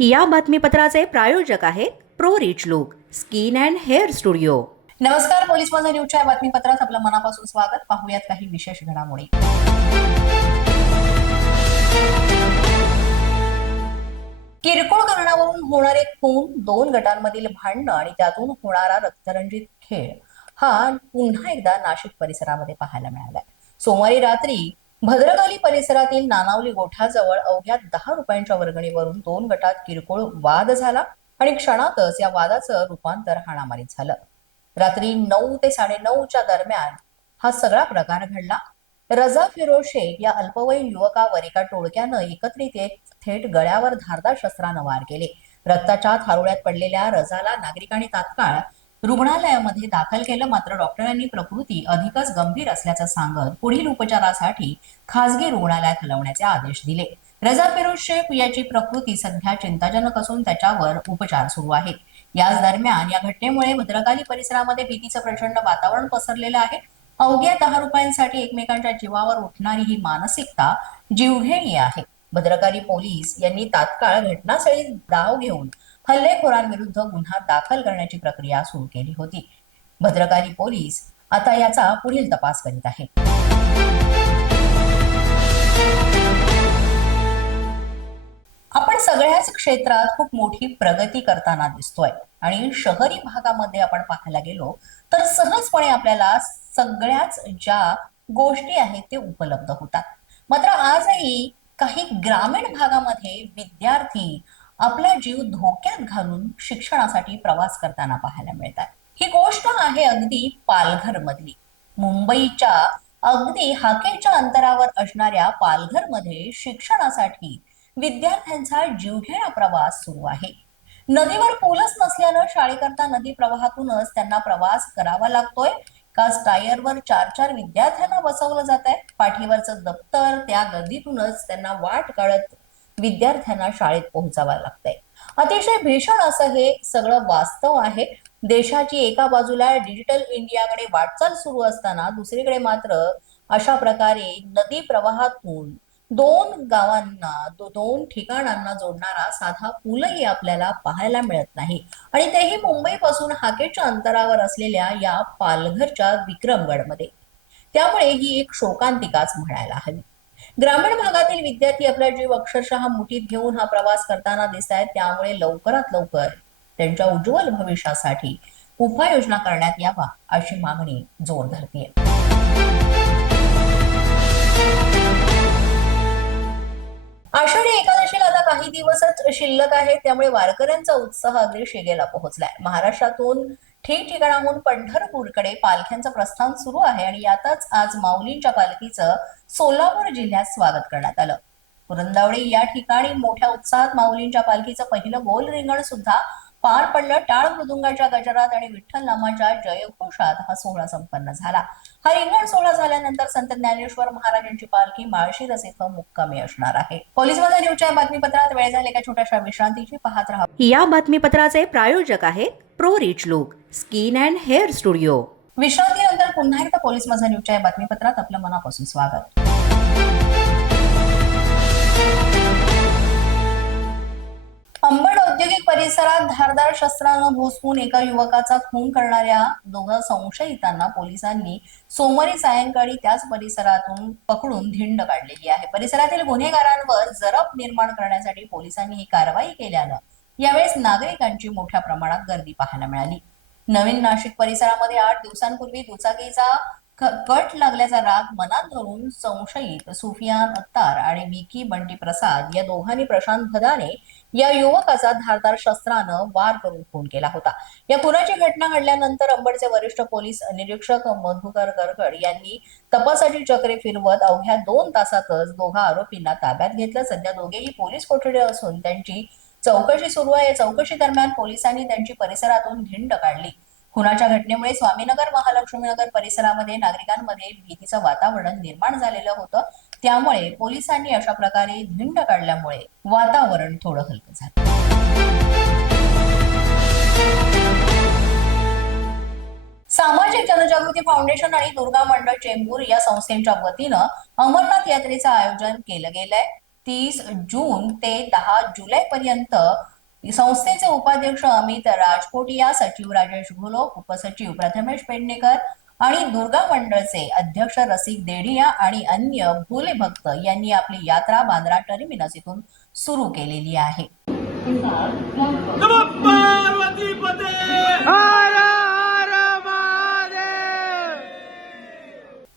या बातमीपत्राचे प्रायोजक आहेत pro rich look skin and hair studio. नमस्कार पोलीस माझा न्यूजच्या बातमीपत्रात आपलं मनापासून स्वागत. पाहूयात काही विशेष घडामोडी. किरकोळ कारणावरून होणारे खून दोन गटांमधील भांडणं आणि त्यातून होणारा रक्तरंजित खेळ हा पुन्हा एकदा नाशिक परिसरामध्ये पाहायला मिळालाय. सोमवारी रात्री भद्रकाली परिसरातील नानावली गोठ्याजवळ अवघ्या दहा रुपयांच्या वर्गणीवरून दोन गटात किरकोळ वाद झाला आणि क्षणातच या वादाचं रूपांतर हाणामारीत झालं. रात्री नऊ ते साडेनऊच्या दरम्यान हा सगळा प्रकार घडला. रजा फिरोज शेख या अल्पवयीन युवकावर एका टोळक्यानं एकत्रित येत थेट गळ्यावर धारदार शस्त्रानं वार केले. रक्ताच्या थारोळ्यात पडलेल्या रजाला नागरिकांनी तात्काळ रुग्णालयामध्ये दाखल केलं मात्र डॉक्टरांनी प्रकृती अधिकच गंभीर असल्याचं सांगत पुढील उपचारासाठी खासगी रुग्णालयात हलवण्याचे आदेश दिले. रजा फिरोज शेख याची प्रकृती सध्या चिंताजनक असून त्याच्यावर उपचार सुरू आहेत. याच दरम्यान या घटनेमुळे भद्रकाली परिसरामध्ये भीतीचं प्रचंड वातावरण पसरलेलं आहे. अवघ्या दहा रुपयांसाठी एकमेकांच्या जीवावर उठणारी ही मानसिकता जीवघेणी आहे. भद्रकाली पोलीस यांनी तात्काळ घटनास्थळी धाव घेऊन हल्लेखोरांविरुद्ध गुन्हा दाखल करण्याची प्रक्रिया सुरू केली होती. भद्रकाली पोलीस आता याचा पुढील तपास करीत आहेत. आपण सगळ्याच क्षेत्रात खूप मोठी प्रगती करताना दिसतोय आणि शहरी भागामध्ये आपण पाहायला गेलो तर सहजपणे आपल्याला सगळ्याच ज्या गोष्टी आहेत ते उपलब्ध होतात. मात्र आजही काही ग्रामीण भागामध्ये विद्यार्थी आपला जीव धोक्यात घालून शिक्षणासाठी प्रवास करताना पाहायला मिळतात. ही गोष्ट आहे अगदी पालघर मधली मुंबईच्या अगदी हाकेच्या अंतरावर असणाऱ्या पालघरमध्ये शिक्षणासाठी विद्यार्थ्यांचा जीवघेणा प्रवास सुरू आहे. नदीवर पूलच नसल्यानं शाळेकरता नदी प्रवाहातूनच त्यांना प्रवास करावा लागतोय. का टायरवर चार चार विद्यार्थ्यांना बसवलं जात आहे पाठीवरचं दप्तर त्या गर्दीतूनच त्यांना वाट काढत विद्यार्थ्यांना शाळेत पोहोचावं लागतंय. अतिशय भीषण असं हे सगळं वास्तव आहे. देशाची एका बाजूला डिजिटल इंडियाकडे वाटचाल सुरू असताना दुसरीकडे मात्र अशा प्रकारे नदी प्रवाहातून दोन गावांना दो- दोन ठिकाणांना जोडणारा साधा पूलही आपल्याला पाहायला मिळत नाही. आणि तेही मुंबईपासून हाकेच्या अंतरावर असलेल्या या पालघरच्या विक्रमगडमध्ये. त्यामुळे ही एक शोकांतिकाच म्हणायला हवी. ग्रामीण भागातील विद्यार्थी आपला जीव अक्षरशः मुठीत घेऊन हा प्रवास करताना दिसत आहेत त्यामुळे लवकरात लवकर त्यांच्या उज्ज्वल भविष्यासाठी उपाययोजना करण्यात यावा अशी मागणी जोर धरतीये. आषाढी एकादशीला आता काही दिवसच शिल्लक आहे त्यामुळे वारकऱ्यांचा उत्साह अगदी शिगेला पोहोचलाय. महाराष्ट्रातून ठिकठिकाणाहून पंढरपूरकडे पालख्यांचं प्रस्थान सुरू आहे आणि यातच आज माऊलींच्या पालखीचं सोलापूर जिल्ह्यात स्वागत करण्यात आलं. पुरंदावळी या ठिकाणी मोठ्या उत्साहात माऊलींच्या पालखीचं पहिलं गोल रिंगण सुद्धा पार पडलं. टाळ मृदुंगाच्या गजरात आणि विठ्ठल नामाच्या जयघोषात हा सोहळा संपन्न झाला. हा रिंगण सोहळा झाल्यानंतर संत ज्ञानेश्वर महाराजांची पालखी माळशिरस इथं मुक्कामी असणार आहे. पोलीस माझा न्यूजच्या बातमीपत्रात वेळ झाले एका छोट्याशा विश्रांतीची पाहत राहा. या बातमीपत्राचे प्रायोजक आहेत pro rich look skin and hair studio. विश्रांतीनंतर पुन्हा एकदा पोलीस माझा न्यूजच्या या बातमीपत्रात आपलं मनापासून स्वागत. अंबड औद्योगिक परिसरात धारदार शस्त्रानं घुसवून एका युवकाचा खून करणाऱ्या दोघा संशयितांना पोलिसांनी सोमवारी सायंकाळी त्याच परिसरातून पकडून धिंड काढलेली आहे. परिसरातील गुन्हेगारांवर जरब निर्माण करण्यासाठी पोलिसांनी ही कारवाई केल्यानं यावेळेस नागरिकांची मोठ्या प्रमाणात गर्दी पाहायला मिळाली. नवीन नाशिक परिसरामध्ये आठ दिवसांपूर्वी दुचाकीचा कट लागल्याचा राग मनात धरून संशयित सुफियान अत्तार आणि विकी बंटी प्रसाद या दोघांनी प्रशांत भदाने या युवकाचा धारदार शस्त्रानं वार करून खून केला होता. या खुनाची घटना घडल्यानंतर अंबडचे वरिष्ठ पोलीस निरीक्षक मधुकर गरगड यांनी तपासाची चक्रे फिरवत अवघ्या दोन तासातच दोघा आरोपींना ताब्यात घेतलं. सध्या दोघेही पोलीस कोठडी असून त्यांची चौकशी सुरू आहे. चौकशी दरम्यान पोलिसांनी त्यांची परिसरातून धिंड काढली. खुनाच्या घटनेमुळे स्वामीनगर महालक्ष्मीनगर परिसरामध्ये नागरिकांमध्ये भीतीचं वातावरण निर्माण झालेलं होतं. त्यामुळे पोलिसांनी अशा प्रकारे धिंड काढल्यामुळे वातावरण थोडं हलकं झालं. सामाजिक जनजागृती फाउंडेशन आणि दुर्गा मंडळ चेंबूर या संस्थेच्या वतीनं अमरनाथ यात्रेचं आयोजन केलं गेलंय. तीस जून ते दहा जुलै पर्यंत संस्थेचे उपाध्यक्ष अमित राजकोटिया सचिव राजेश घोलोक उपसचिव प्रथमेश पेडणेकर आणि दुर्गा मंडळचे अध्यक्ष रसिक देढिया आणि अन्य भोले भक्त यांनी आपली यात्रा बांद्रा टर्मिनस इथून सुरू केलेली आहे.